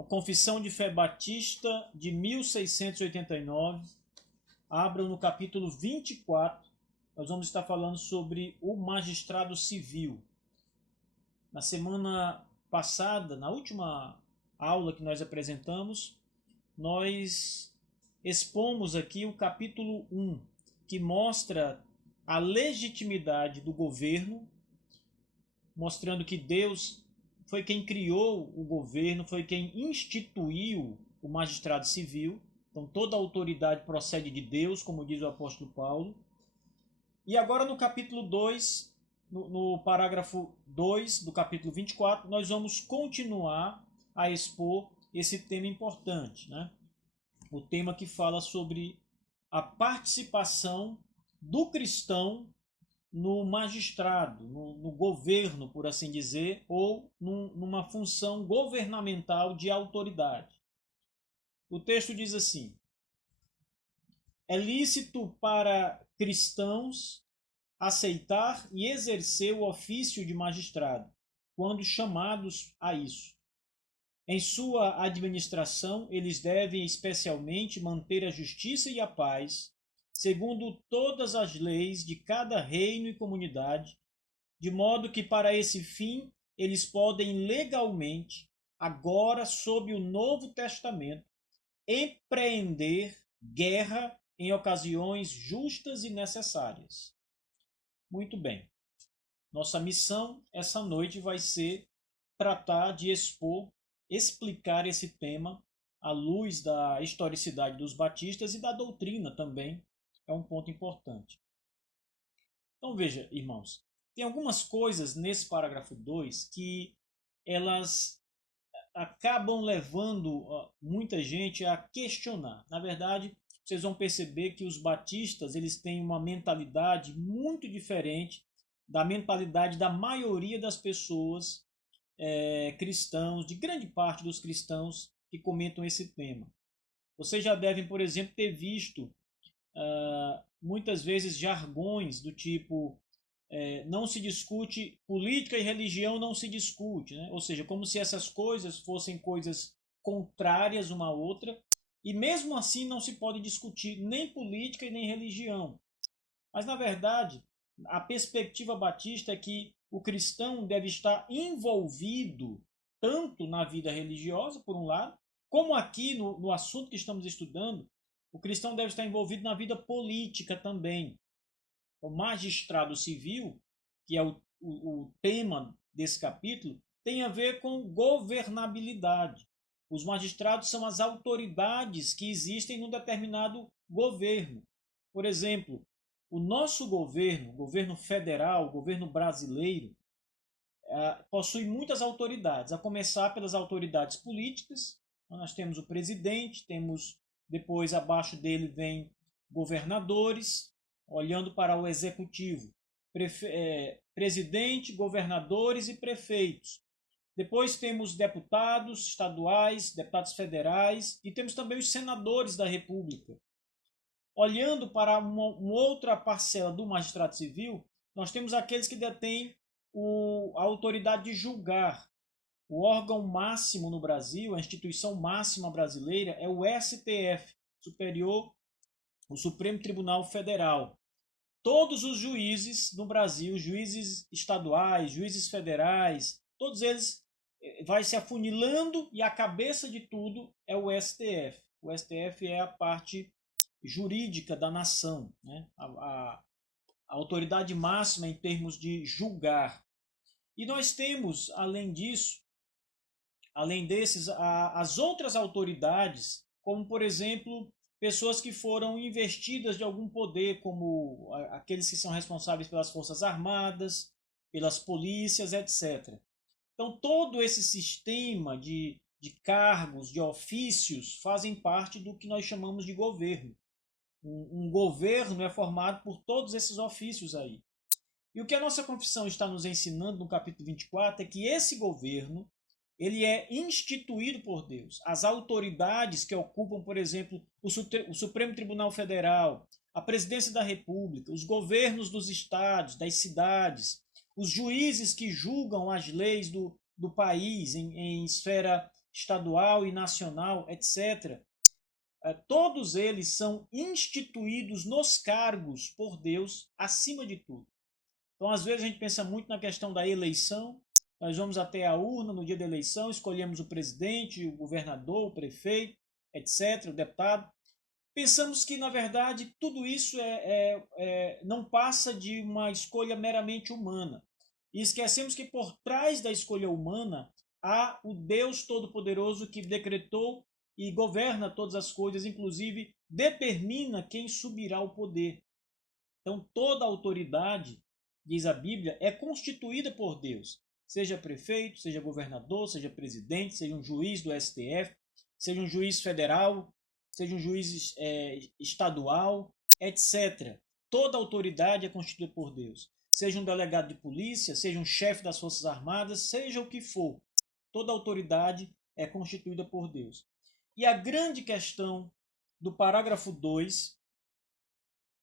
A Confissão de Fé Batista de 1689. Abram no capítulo 24. Nós vamos estar falando sobre o magistrado civil. Na semana passada, na última aula que nós apresentamos, nós expomos aqui o capítulo 1, que mostra a legitimidade do governo, mostrando que Deus foi quem criou o governo, foi quem instituiu o magistrado civil. Então toda a autoridade procede de Deus, como diz o apóstolo Paulo. E agora no capítulo 2, no parágrafo 2 do capítulo 24, nós vamos continuar a expor esse tema importante, né? O tema que fala sobre a participação do cristão no magistrado, no governo, por assim dizer, ou numa função governamental de autoridade. O texto diz assim: é lícito para cristãos aceitar e exercer o ofício de magistrado, quando chamados a isso. Em sua administração, eles devem especialmente manter a justiça e a paz, segundo todas as leis de cada reino e comunidade, de modo que para esse fim eles podem legalmente, agora sob o Novo Testamento, empreender guerra em ocasiões justas e necessárias. Muito bem. Nossa missão essa noite vai ser tratar de explicar esse tema à luz da historicidade dos batistas e da doutrina também. É um ponto importante. Então veja, irmãos, tem algumas coisas nesse parágrafo 2 que elas acabam levando muita gente a questionar. Na verdade, vocês vão perceber que os batistas eles têm uma mentalidade muito diferente da mentalidade da maioria das pessoas cristãos, de grande parte dos cristãos que comentam esse tema. Vocês já devem, por exemplo, ter visto muitas vezes jargões do tipo não se discute, política e religião não se discute, né? Ou seja, como se essas coisas fossem coisas contrárias uma à outra, e mesmo assim não se pode discutir nem política e nem religião. Mas, na verdade, a perspectiva batista é que o cristão deve estar envolvido tanto na vida religiosa, por um lado, como aqui no assunto que estamos estudando, o cristão deve estar envolvido na vida política também. O magistrado civil, que é o tema desse capítulo, tem a ver com governabilidade. Os magistrados são as autoridades que existem num determinado governo. Por exemplo, o nosso governo, o governo federal, o governo brasileiro, possui muitas autoridades, a começar pelas autoridades políticas. Nós temos o presidente, temos depois abaixo dele vem governadores, olhando para o executivo, presidente, governadores e prefeitos. Depois temos deputados estaduais, deputados federais e temos também os senadores da República. Olhando para uma outra parcela do magistrado civil, nós temos aqueles que detêm a autoridade de julgar. O órgão máximo no Brasil, a instituição máxima brasileira, é o STF, o Supremo Tribunal Federal. Todos os juízes no Brasil, juízes estaduais, juízes federais, todos eles vai se afunilando e a cabeça de tudo é o STF. O STF é a parte jurídica da nação, né? A autoridade máxima em termos de julgar. E nós temos, além disso, além desses, as outras autoridades, como, por exemplo, pessoas que foram investidas de algum poder, como aqueles que são responsáveis pelas Forças Armadas, pelas polícias, etc. Então, todo esse sistema de cargos, de ofícios, fazem parte do que nós chamamos de governo. Um governo é formado por todos esses ofícios aí. E o que a nossa confissão está nos ensinando no capítulo 24 é que esse governo ele é instituído por Deus. As autoridades que ocupam, por exemplo, o Supremo Tribunal Federal, a Presidência da República, os governos dos estados, das cidades, os juízes que julgam as leis do país em esfera estadual e nacional, etc., todos eles são instituídos nos cargos por Deus acima de tudo. Então, às vezes, a gente pensa muito na questão da eleição. Nós vamos até a urna no dia da eleição, escolhemos o presidente, o governador, o prefeito, etc., o deputado. Pensamos que, na verdade, tudo isso não passa de uma escolha meramente humana. E esquecemos que por trás da escolha humana há o Deus Todo-Poderoso que decretou e governa todas as coisas, inclusive determina quem subirá ao poder. Então, toda autoridade, diz a Bíblia, é constituída por Deus. Seja prefeito, seja governador, seja presidente, seja um juiz do STF, seja um juiz federal, seja um juiz estadual, etc. Toda autoridade é constituída por Deus. Seja um delegado de polícia, seja um chefe das Forças Armadas, seja o que for. Toda autoridade é constituída por Deus. E a grande questão do parágrafo 2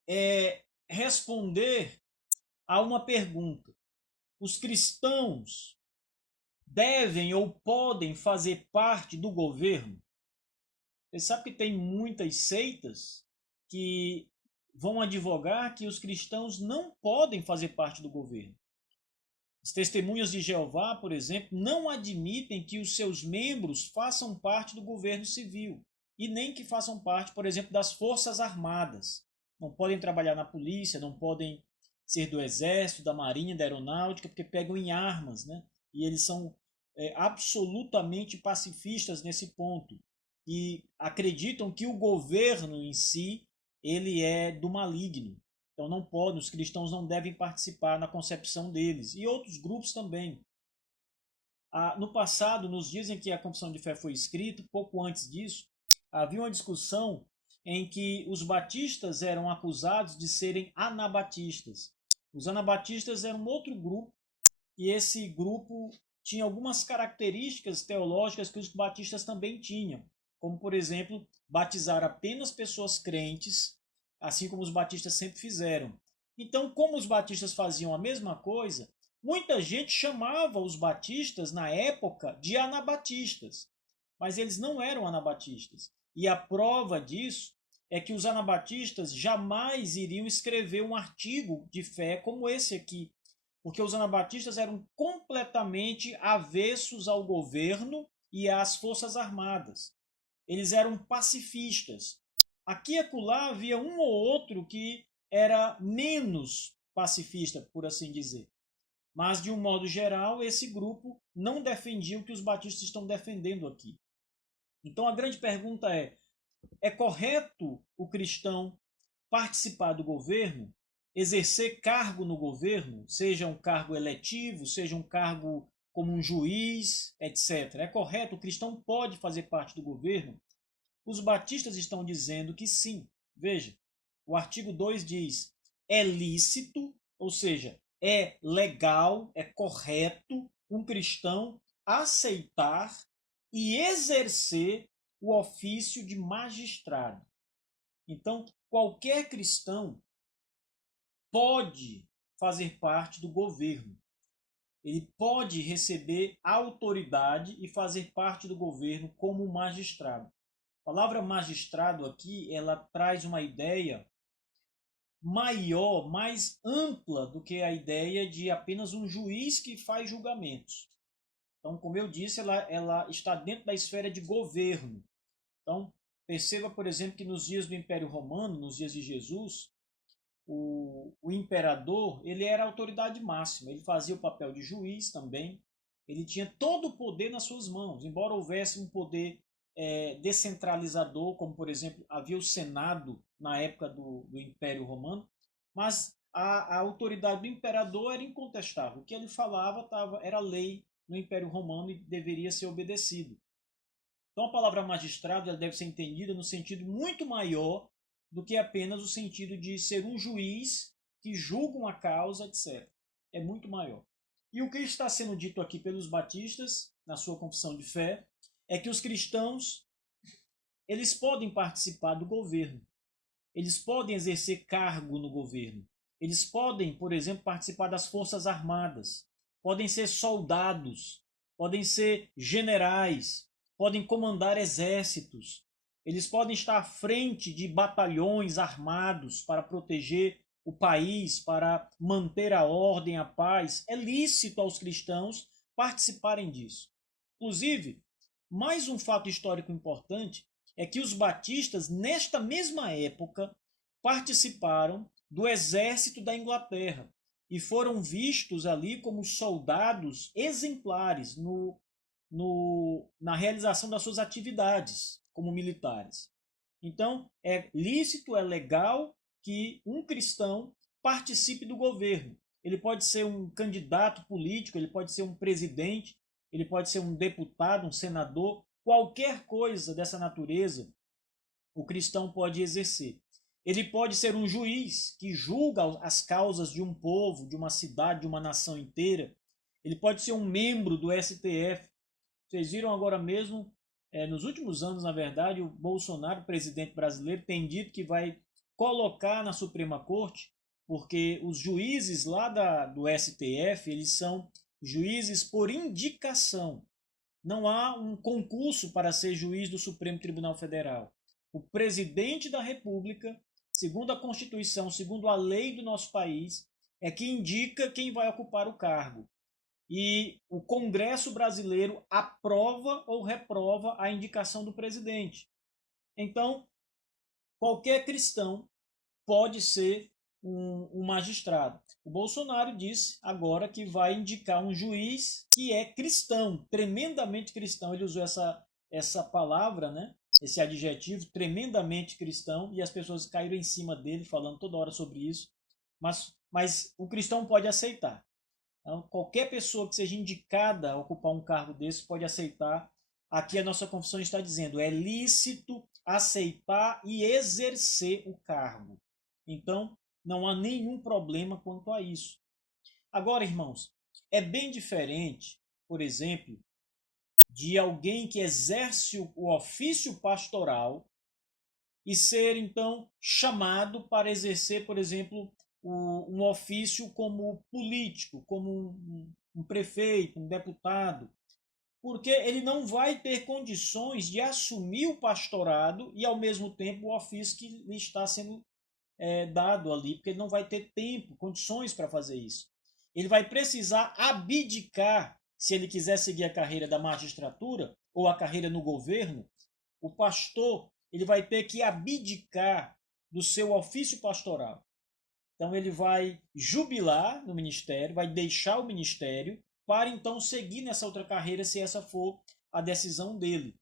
é responder a uma pergunta. Os cristãos devem ou podem fazer parte do governo? Você sabe que tem muitas seitas que vão advogar que os cristãos não podem fazer parte do governo. As testemunhas de Jeová, por exemplo, não admitem que os seus membros façam parte do governo civil e nem que façam parte, por exemplo, das Forças Armadas. Não podem trabalhar na polícia, não podem ser do Exército, da Marinha, da Aeronáutica, porque pegam em armas, né? E eles são absolutamente pacifistas nesse ponto. E acreditam que o governo em si ele é do maligno. Então não podem, os cristãos não devem participar na concepção deles. E outros grupos também. No passado, nos dias em que a Confissão de Fé foi escrita, pouco antes disso, havia uma discussão em que os batistas eram acusados de serem anabatistas. Os anabatistas eram outro grupo, e esse grupo tinha algumas características teológicas que os batistas também tinham, como, por exemplo, batizar apenas pessoas crentes, assim como os batistas sempre fizeram. Então, como os batistas faziam a mesma coisa, muita gente chamava os batistas, na época, de anabatistas, mas eles não eram anabatistas. E a prova disso é que os anabatistas jamais iriam escrever um artigo de fé como esse aqui, porque os anabatistas eram completamente avessos ao governo e às forças armadas. Eles eram pacifistas. Aqui e acolá havia um ou outro que era menos pacifista, por assim dizer. Mas, de um modo geral, esse grupo não defendia o que os batistas estão defendendo aqui. Então, a grande pergunta é correto o cristão participar do governo, exercer cargo no governo, seja um cargo eletivo, seja um cargo como um juiz, etc. É correto? O cristão pode fazer parte do governo? Os batistas estão dizendo que sim. Veja, o artigo 2 diz: é lícito, ou seja, é legal, é correto um cristão aceitar e exercer o ofício de magistrado. Então, qualquer cristão pode fazer parte do governo. Ele pode receber autoridade e fazer parte do governo como magistrado. A palavra magistrado aqui, ela traz uma ideia maior, mais ampla do que a ideia de apenas um juiz que faz julgamentos. Então, como eu disse, ela está dentro da esfera de governo. Então, perceba, por exemplo, que nos dias do Império Romano, nos dias de Jesus, o imperador ele era a autoridade máxima. Ele fazia o papel de juiz também. Ele tinha todo o poder nas suas mãos, embora houvesse um poder descentralizador, como, por exemplo, havia o Senado na época do Império Romano, mas a autoridade do imperador era incontestável. O que ele falava era lei no Império Romano e deveria ser obedecido. Então a palavra magistrado ela deve ser entendida no sentido muito maior do que apenas o sentido de ser um juiz que julga uma causa, etc. É muito maior. E o que está sendo dito aqui pelos batistas, na sua confissão de fé, é que os cristãos eles podem participar do governo. Eles podem exercer cargo no governo. Eles podem, por exemplo, participar das forças armadas. Podem ser soldados. Podem ser generais. podem comandar exércitos, eles podem estar à frente de batalhões armados para proteger o país, para manter a ordem, a paz. É lícito aos cristãos participarem disso. Inclusive, mais um fato histórico importante é que os batistas, nesta mesma época, participaram do exército da Inglaterra e foram vistos ali como soldados exemplares na realização das suas atividades como militares. Então, é lícito, é legal que um cristão participe do governo. Ele pode ser um candidato político, ele pode ser um presidente, ele pode ser um deputado, um senador, qualquer coisa dessa natureza o cristão pode exercer. Ele pode ser um juiz que julga as causas de um povo, de uma cidade, de uma nação inteira. Ele pode ser um membro do STF. Vocês viram agora mesmo, nos últimos anos, na verdade, o Bolsonaro, presidente brasileiro, tem dito que vai colocar na Suprema Corte, porque os juízes lá do STF, eles são juízes por indicação. Não há um concurso para ser juiz do Supremo Tribunal Federal. O presidente da República, segundo a Constituição, segundo a lei do nosso país, é que indica quem vai ocupar o cargo. E o Congresso brasileiro aprova ou reprova a indicação do presidente. Então, qualquer cristão pode ser um magistrado. O Bolsonaro disse agora que vai indicar um juiz que é cristão, tremendamente cristão. Ele usou essa palavra, né? Esse adjetivo, tremendamente cristão, e as pessoas caíram em cima dele falando toda hora sobre isso. Mas o cristão pode aceitar. Então, qualquer pessoa que seja indicada a ocupar um cargo desse pode aceitar. Aqui a nossa confissão está dizendo, é lícito aceitar e exercer o cargo. Então, não há nenhum problema quanto a isso. Agora, irmãos, é bem diferente, por exemplo, de alguém que exerce o ofício pastoral e ser, então, chamado para exercer, por exemplo, um ofício como político, como um prefeito, um deputado, porque ele não vai ter condições de assumir o pastorado e, ao mesmo tempo, o ofício que lhe está sendo dado ali, porque ele não vai ter tempo, condições para fazer isso. Ele vai precisar abdicar, se ele quiser seguir a carreira da magistratura ou a carreira no governo, o pastor ele vai ter que abdicar do seu ofício pastoral. Então ele vai jubilar no ministério, vai deixar o ministério para então seguir nessa outra carreira, se essa for a decisão dele.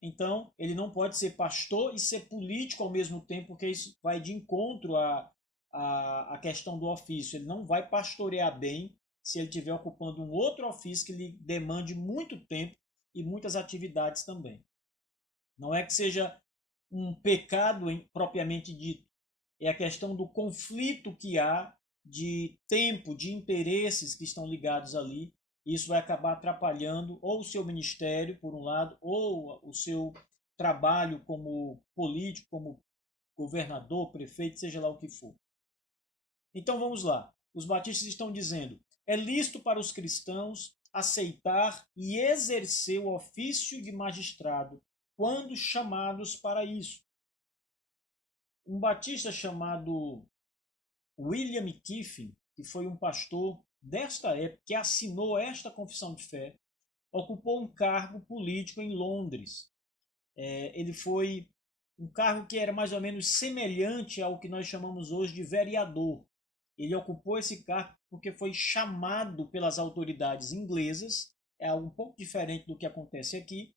Então, ele não pode ser pastor e ser político ao mesmo tempo, porque isso vai de encontro à questão do ofício. Ele não vai pastorear bem se ele estiver ocupando um outro ofício que lhe demande muito tempo e muitas atividades também. Não é que seja um pecado propriamente dito, é a questão do conflito que há de tempo, de interesses que estão ligados ali. Isso vai acabar atrapalhando ou o seu ministério, por um lado, ou o seu trabalho como político, como governador, prefeito, seja lá o que for. Então vamos lá. Os batistas estão dizendo: é lícito para os cristãos aceitar e exercer o ofício de magistrado quando chamados para isso. Um batista chamado William Kiffin, que foi um pastor desta época, que assinou esta confissão de fé, ocupou um cargo político em Londres. Ele foi um cargo que era mais ou menos semelhante ao que nós chamamos hoje de vereador. Ele ocupou esse cargo porque foi chamado pelas autoridades inglesas, é algo um pouco diferente do que acontece aqui.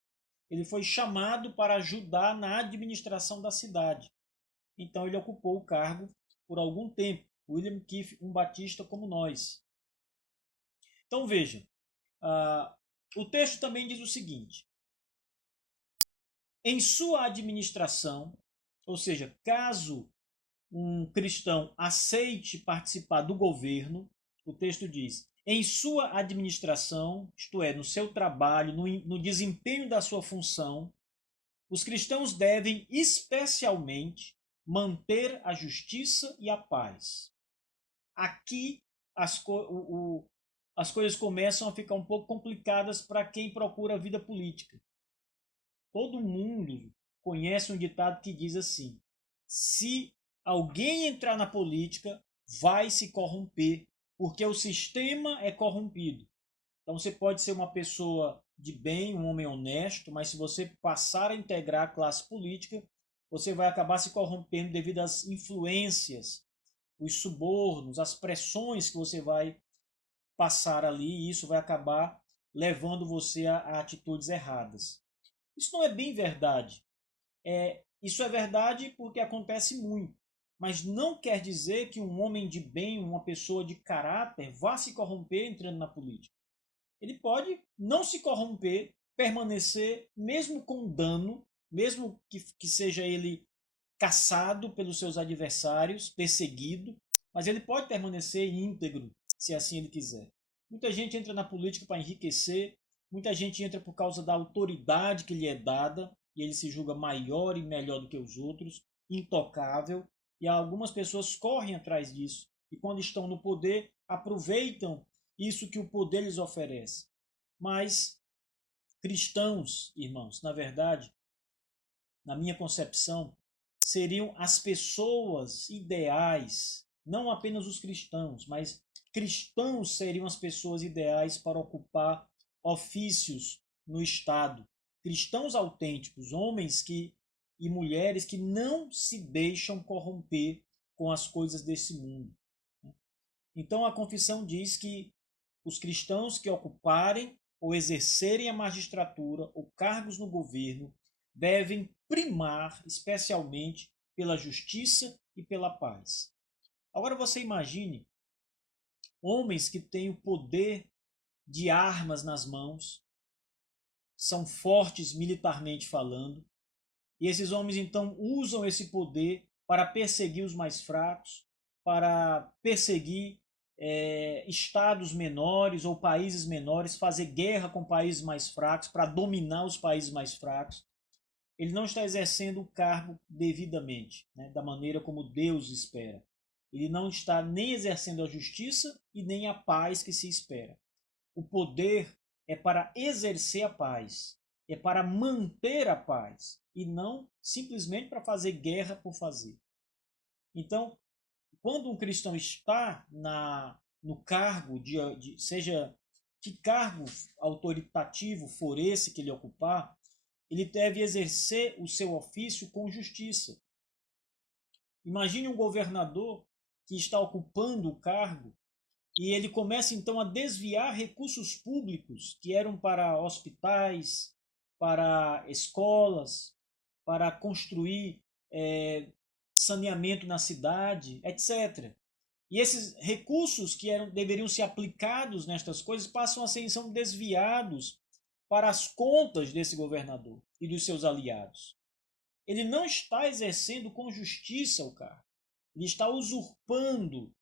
Ele foi chamado para ajudar na administração da cidade. Então ele ocupou o cargo por algum tempo. William Kiff, um batista como nós. Então veja, o texto também diz o seguinte: em sua administração, ou seja, caso um cristão aceite participar do governo, o texto diz, em sua administração, isto é, no seu trabalho, no desempenho da sua função, os cristãos devem especialmente manter a justiça e a paz. Aqui as coisas começam a ficar um pouco complicadas para quem procura a vida política. Todo mundo conhece um ditado que diz assim: se alguém entrar na política, vai se corromper, porque o sistema é corrompido. Então você pode ser uma pessoa de bem, um homem honesto, mas se você passar a integrar a classe política, você vai acabar se corrompendo devido às influências, os subornos, as pressões que você vai passar ali, e isso vai acabar levando você a atitudes erradas. Isso não é bem verdade. Isso é verdade porque acontece muito, mas não quer dizer que um homem de bem, uma pessoa de caráter, vá se corromper entrando na política. Ele pode não se corromper, permanecer, mesmo com dano, mesmo que seja ele caçado pelos seus adversários, perseguido, mas ele pode permanecer íntegro, se assim ele quiser. Muita gente entra na política para enriquecer, muita gente entra por causa da autoridade que lhe é dada, e ele se julga maior e melhor do que os outros, intocável, e algumas pessoas correm atrás disso, e quando estão no poder, aproveitam isso que o poder lhes oferece. Mas cristãos, irmãos, na verdade, na minha concepção, seriam as pessoas ideais, não apenas os cristãos, mas cristãos seriam as pessoas ideais para ocupar ofícios no Estado. Cristãos autênticos, homens e mulheres que não se deixam corromper com as coisas desse mundo. Então a confissão diz que os cristãos que ocuparem ou exercerem a magistratura ou cargos no governo devem primar especialmente pela justiça e pela paz. Agora você imagine homens que têm o poder de armas nas mãos, são fortes militarmente falando, e esses homens então usam esse poder para perseguir os mais fracos, para perseguir estados menores ou países menores, fazer guerra com países mais fracos, para dominar os países mais fracos. Ele não está exercendo o cargo devidamente, né, da maneira como Deus espera. Ele não está nem exercendo a justiça e nem a paz que se espera. O poder é para exercer a paz, é para manter a paz, e não simplesmente para fazer guerra por fazer. Então, quando um cristão está no cargo, seja que cargo autoritativo for esse que ele ocupar, ele deve exercer o seu ofício com justiça. Imagine um governador que está ocupando o cargo e ele começa então a desviar recursos públicos que eram para hospitais, para escolas, para construir saneamento na cidade, etc. E esses recursos que deveriam ser aplicados nestas coisas passam a ser então desviados para as contas desse governador e dos seus aliados. Ele não está exercendo com justiça o cargo. Ele está usurpando,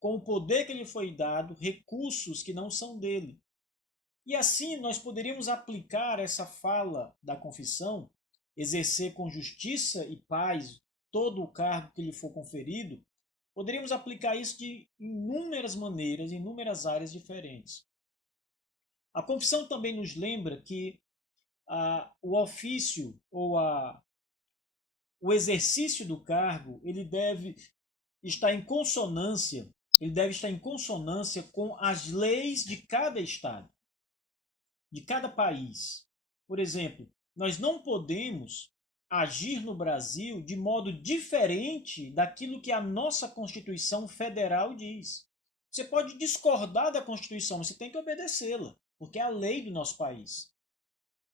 com o poder que lhe foi dado, recursos que não são dele. E assim nós poderíamos aplicar essa fala da confissão, exercer com justiça e paz todo o cargo que lhe for conferido, poderíamos aplicar isso de inúmeras maneiras, em inúmeras áreas diferentes. A confissão também nos lembra que o ofício ou o exercício do cargo ele deve estar em consonância, com as leis de cada estado, de cada país. Por exemplo, nós não podemos agir no Brasil de modo diferente daquilo que a nossa Constituição Federal diz. Você pode discordar da Constituição, você tem que obedecê-la, porque é a lei do nosso país.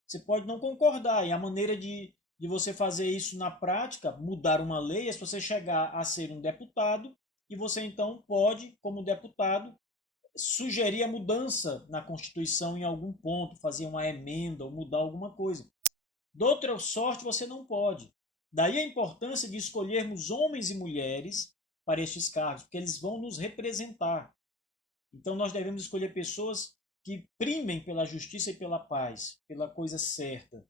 Você pode não concordar, e a maneira de você fazer isso na prática, mudar uma lei, é se você chegar a ser um deputado, e você então pode, como deputado, sugerir a mudança na Constituição em algum ponto, fazer uma emenda ou mudar alguma coisa. De outra sorte, você não pode. Daí a importância de escolhermos homens e mulheres para estes cargos, porque eles vão nos representar. Então nós devemos escolher pessoas que primem pela justiça e pela paz, pela coisa certa.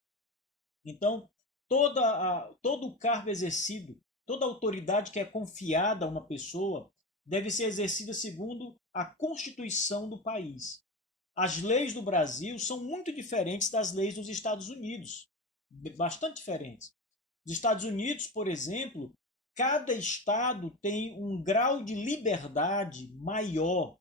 Então, todo o cargo exercido, toda autoridade que é confiada a uma pessoa, deve ser exercida segundo a Constituição do país. As leis do Brasil são muito diferentes das leis dos Estados Unidos, bastante diferentes. Nos Estados Unidos, por exemplo, cada estado tem um grau de liberdade maior.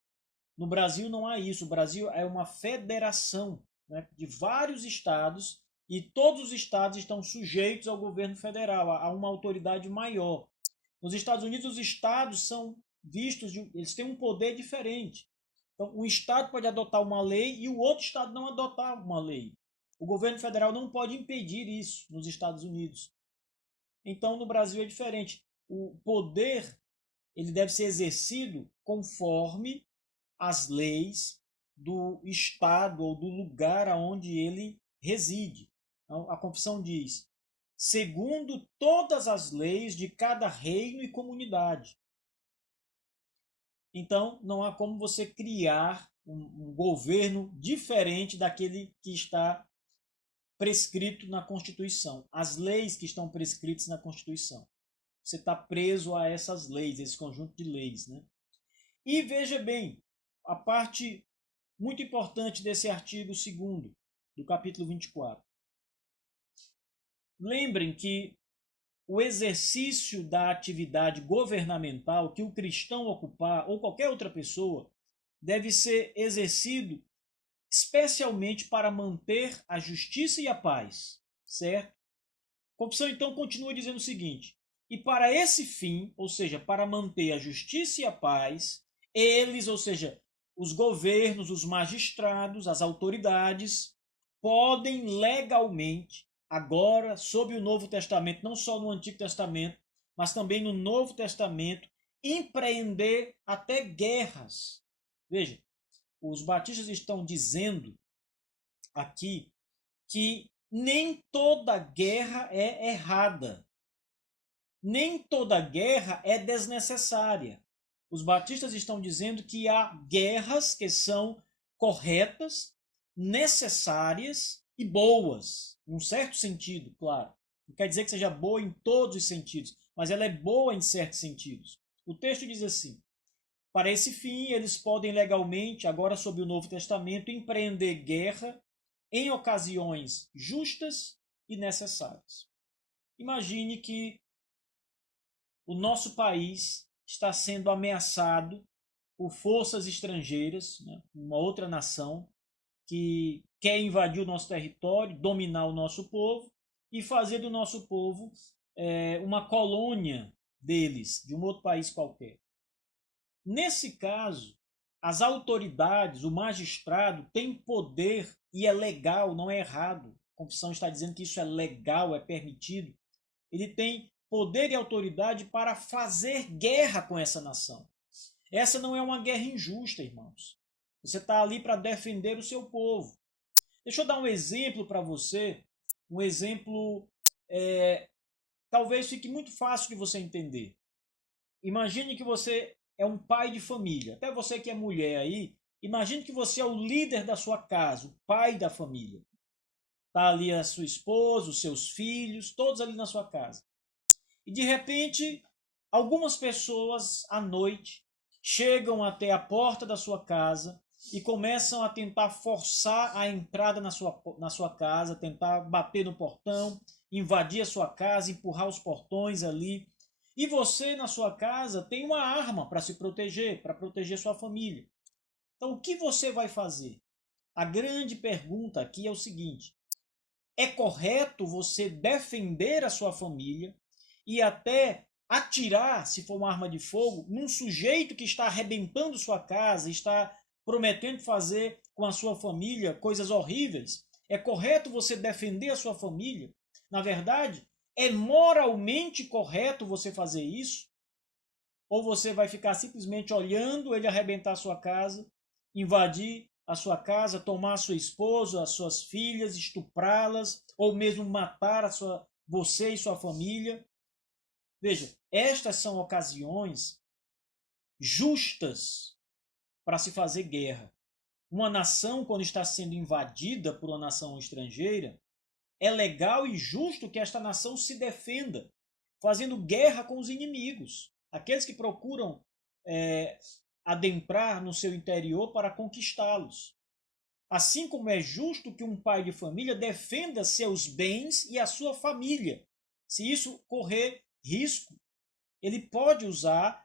No Brasil não há isso. O Brasil é uma federação, né, de vários estados e todos os estados estão sujeitos ao governo federal, a uma autoridade maior. Nos Estados Unidos, os estados são vistos, eles têm um poder diferente. Então, um estado pode adotar uma lei e o outro estado não adotar uma lei. O governo federal não pode impedir isso nos Estados Unidos. Então, no Brasil é diferente. O poder ele deve ser exercido conforme as leis do estado ou do lugar aonde ele reside. Então, a Constituição diz: segundo todas as leis de cada reino e comunidade. Então, não há como você criar um governo diferente daquele que está prescrito na Constituição. As leis que estão prescritas na Constituição. Você está preso a essas leis, esse conjunto de leis, né? E veja bem, a parte muito importante desse artigo 2º, do capítulo 24. Lembrem que o exercício da atividade governamental que o cristão ocupar, ou qualquer outra pessoa, deve ser exercido especialmente para manter a justiça e a paz, certo? A Constituição então continua dizendo o seguinte: e para esse fim, ou seja, para manter a justiça e a paz, eles, ou seja, os governos, os magistrados, as autoridades, podem legalmente, agora, sob o Novo Testamento, não só no Antigo Testamento, mas também no Novo Testamento, empreender até guerras. Veja, os batistas estão dizendo aqui que nem toda guerra é errada. Nem toda guerra é desnecessária. Os batistas estão dizendo que há guerras que são corretas, necessárias e boas, num certo sentido, claro. Não quer dizer que seja boa em todos os sentidos, mas ela é boa em certos sentidos. O texto diz assim: para esse fim, eles podem legalmente, agora sob o Novo Testamento, empreender guerra em ocasiões justas e necessárias. Imagine que o nosso país está sendo ameaçado por forças estrangeiras, né, uma outra nação que quer invadir o nosso território, dominar o nosso povo e fazer do nosso povo uma colônia deles, de um outro país qualquer. Nesse caso, as autoridades, o magistrado, tem poder e é legal, não é errado. A Constituição está dizendo que isso é legal, é permitido. Ele tem poder e autoridade para fazer guerra com essa nação. Essa não é uma guerra injusta, irmãos. Você está ali para defender o seu povo. Deixa eu dar um exemplo para você, um exemplo talvez fique muito fácil de você entender. Imagine que você é um pai de família, até você que é mulher aí, imagine que você é o líder da sua casa, o pai da família. Está ali a sua esposa, os seus filhos, todos ali na sua casa. E de repente, algumas pessoas à noite chegam até a porta da sua casa e começam a tentar forçar a entrada na sua casa, tentar bater no portão, invadir a sua casa, empurrar os portões ali. E você, na sua casa, tem uma arma para se proteger, para proteger sua família. Então, o que você vai fazer? A grande pergunta aqui é o seguinte: é correto você defender a sua família e até atirar, se for uma arma de fogo, num sujeito que está arrebentando sua casa, está prometendo fazer com a sua família coisas horríveis? É correto você defender a sua família? Na verdade, é moralmente correto você fazer isso? Ou você vai ficar simplesmente olhando ele arrebentar a sua casa, invadir a sua casa, tomar a sua esposa, as suas filhas, estuprá-las, ou mesmo matar você e sua família? Veja, estas são ocasiões justas para se fazer guerra. Uma nação, quando está sendo invadida por uma nação estrangeira, é legal e justo que esta nação se defenda, fazendo guerra com os inimigos, aqueles que procuram adentrar no seu interior para conquistá-los. Assim como é justo que um pai de família defenda seus bens e a sua família. Se isso correr risco, ele pode usar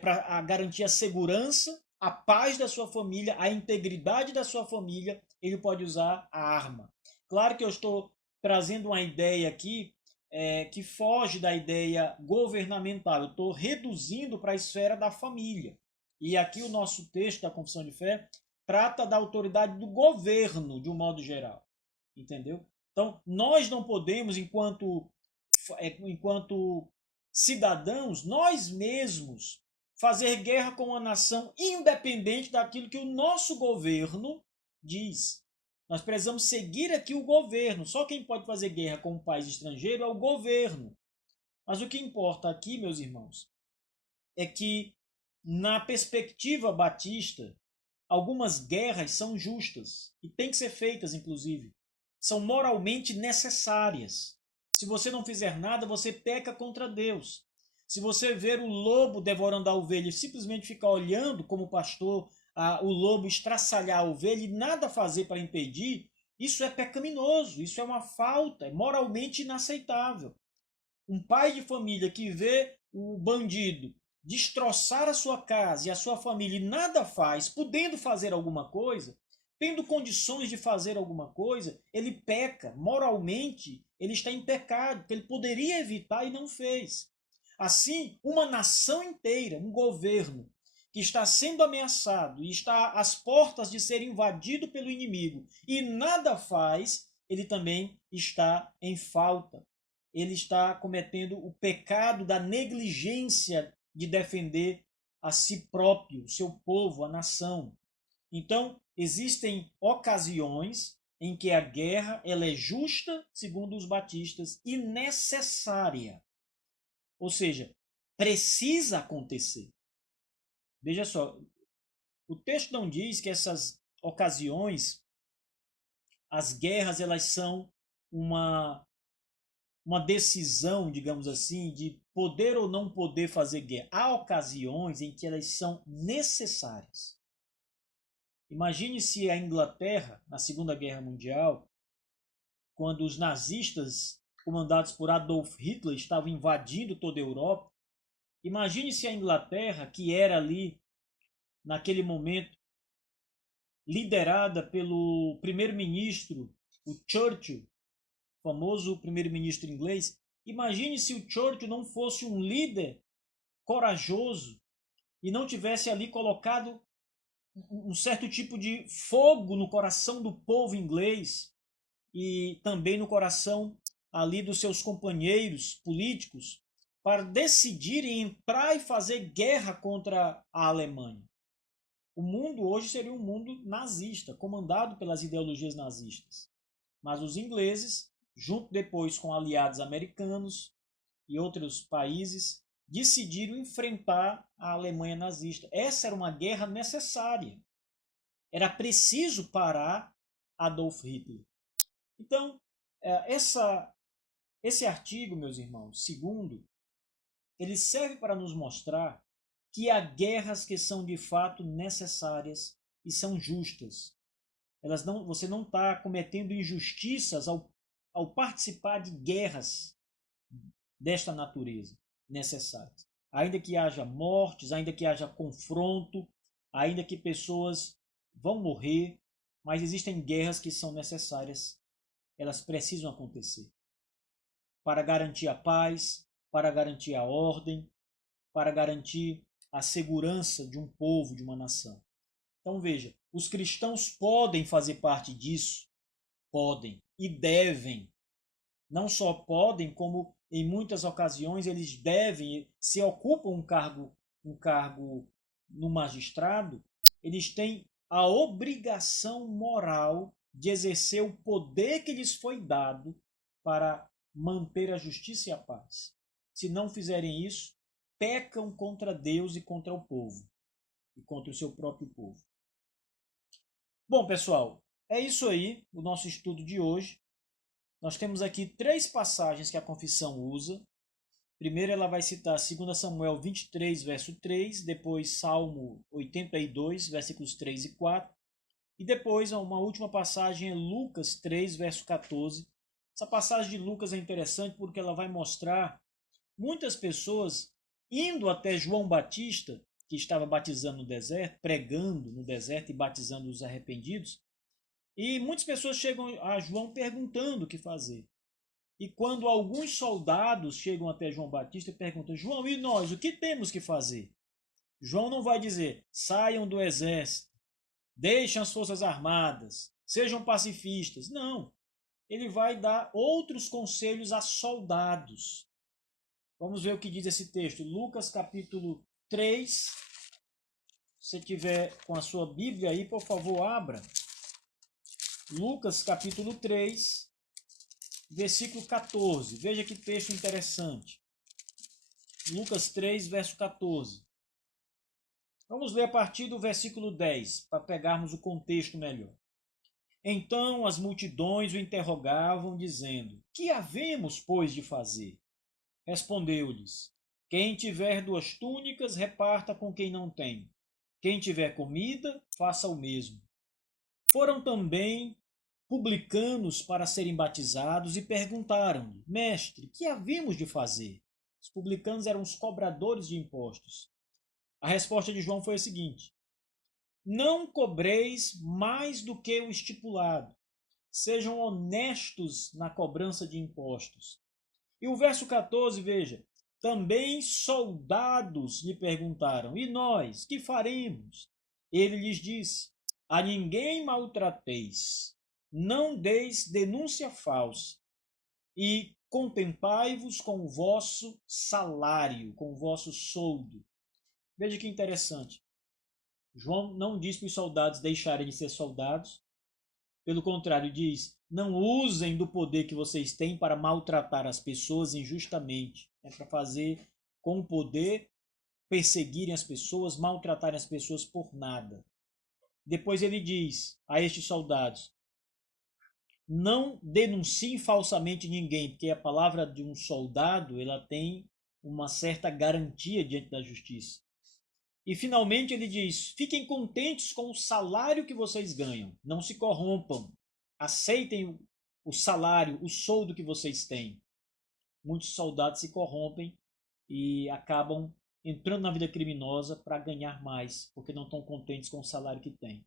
para garantir a segurança, a paz da sua família, a integridade da sua família, ele pode usar a arma. Claro que eu estou trazendo uma ideia aqui que foge da ideia governamental. Eu estou reduzindo para a esfera da família. E aqui o nosso texto da Confissão de Fé trata da autoridade do governo, de um modo geral. Entendeu? Então, nós não podemos, enquanto cidadãos, nós mesmos, fazer guerra com uma nação independente daquilo que o nosso governo diz. Nós precisamos seguir aqui o governo. Só quem pode fazer guerra com um país estrangeiro é o governo. Mas o que importa aqui, meus irmãos, é que, na perspectiva batista, algumas guerras são justas e têm que ser feitas, inclusive. São moralmente necessárias. Se você não fizer nada, você peca contra Deus. Se você ver o lobo devorando a ovelha e simplesmente ficar olhando como pastor o lobo estraçalhar a ovelha e nada fazer para impedir, isso é pecaminoso, isso é uma falta, é moralmente inaceitável. Um pai de família que vê o bandido destroçar a sua casa e a sua família e nada faz, podendo fazer alguma coisa, tendo condições de fazer alguma coisa, ele peca. Moralmente, ele está em pecado, que ele poderia evitar e não fez. Assim, uma nação inteira, um governo, que está sendo ameaçado e está às portas de ser invadido pelo inimigo e nada faz, ele também está em falta. Ele está cometendo o pecado da negligência de defender a si próprio, o seu povo, a nação. Então, existem ocasiões em que a guerra ela é justa, segundo os batistas, e necessária. Ou seja, precisa acontecer. Veja só, o texto não diz que essas ocasiões, as guerras, elas são uma decisão, digamos assim, de poder ou não poder fazer guerra. Há ocasiões em que elas são necessárias. Imagine se a Inglaterra, na Segunda Guerra Mundial, quando os nazistas, comandados por Adolf Hitler, estavam invadindo toda a Europa, imagine se a Inglaterra, que era ali, naquele momento, liderada pelo primeiro-ministro, o Churchill, famoso primeiro-ministro inglês, imagine se o Churchill não fosse um líder corajoso e não tivesse ali colocado um certo tipo de fogo no coração do povo inglês e também no coração ali dos seus companheiros políticos para decidirem entrar e fazer guerra contra a Alemanha. O mundo hoje seria um mundo nazista, comandado pelas ideologias nazistas. Mas os ingleses, junto depois com aliados americanos e outros países, decidiram enfrentar a Alemanha nazista. Essa era uma guerra necessária. Era preciso parar Adolf Hitler. Então, esse artigo, meus irmãos, segundo, ele serve para nos mostrar que há guerras que são de fato necessárias e são justas. Você não está cometendo injustiças ao participar de guerras desta natureza necessárias. Ainda que haja mortes, ainda que haja confronto, ainda que pessoas vão morrer, mas existem guerras que são necessárias, elas precisam acontecer para garantir a paz, para garantir a ordem, para garantir a segurança de um povo, de uma nação. Então veja, os cristãos podem fazer parte disso, podem e devem. Não só podem, como em muitas ocasiões eles devem, se ocupam um cargo no magistrado, eles têm a obrigação moral de exercer o poder que lhes foi dado para manter a justiça e a paz. Se não fizerem isso, pecam contra Deus e contra o povo, e contra o seu próprio povo. Bom, pessoal, é isso aí, o nosso estudo de hoje. Nós temos aqui 3 passagens que a confissão usa. Primeiro ela vai citar 2 Samuel 23, verso 3, depois Salmo 82, versículos 3 e 4, E depois, uma última passagem é Lucas 3, verso 14. Essa passagem de Lucas é interessante porque ela vai mostrar muitas pessoas indo até João Batista, que estava batizando no deserto, pregando no deserto e batizando os arrependidos. E muitas pessoas chegam a João perguntando o que fazer. E quando alguns soldados chegam até João Batista e perguntam: João, e nós, o que temos que fazer? João não vai dizer: saiam do exército, deixem as forças armadas, sejam pacifistas. Não. Ele vai dar outros conselhos a soldados. Vamos ver o que diz esse texto. Lucas capítulo 3. Se você tiver com a sua Bíblia aí, por favor, abra. Lucas capítulo 3, versículo 14. Veja que texto interessante. Lucas 3, verso 14. Vamos ler a partir do versículo 10, para pegarmos o contexto melhor. Então as multidões o interrogavam, dizendo: que havemos, pois, de fazer? Respondeu-lhes: quem tiver 2 túnicas, reparta com quem não tem. Quem tiver comida, faça o mesmo. Foram também publicanos para serem batizados e perguntaram-lhe: mestre, que havemos de fazer? Os publicanos eram os cobradores de impostos. A resposta de João foi a seguinte: não cobreis mais do que o estipulado. Sejam honestos na cobrança de impostos. E o verso 14, veja: também soldados lhe perguntaram: e nós, que faremos? Ele lhes disse: a ninguém maltrateis, não deis denúncia falsa, e contentai-vos com o vosso salário, com o vosso soldo. Veja que interessante. João não diz para os soldados deixarem de ser soldados. Pelo contrário, diz: não usem do poder que vocês têm para maltratar as pessoas injustamente. É para fazer com o poder perseguirem as pessoas, maltratarem as pessoas por nada. Depois ele diz a estes soldados: não denunciem falsamente ninguém, porque a palavra de um soldado ela tem uma certa garantia diante da justiça. E finalmente ele diz: fiquem contentes com o salário que vocês ganham, não se corrompam, aceitem o salário, o soldo que vocês têm. Muitos soldados se corrompem e acabam entrando na vida criminosa para ganhar mais, porque não estão contentes com o salário que têm.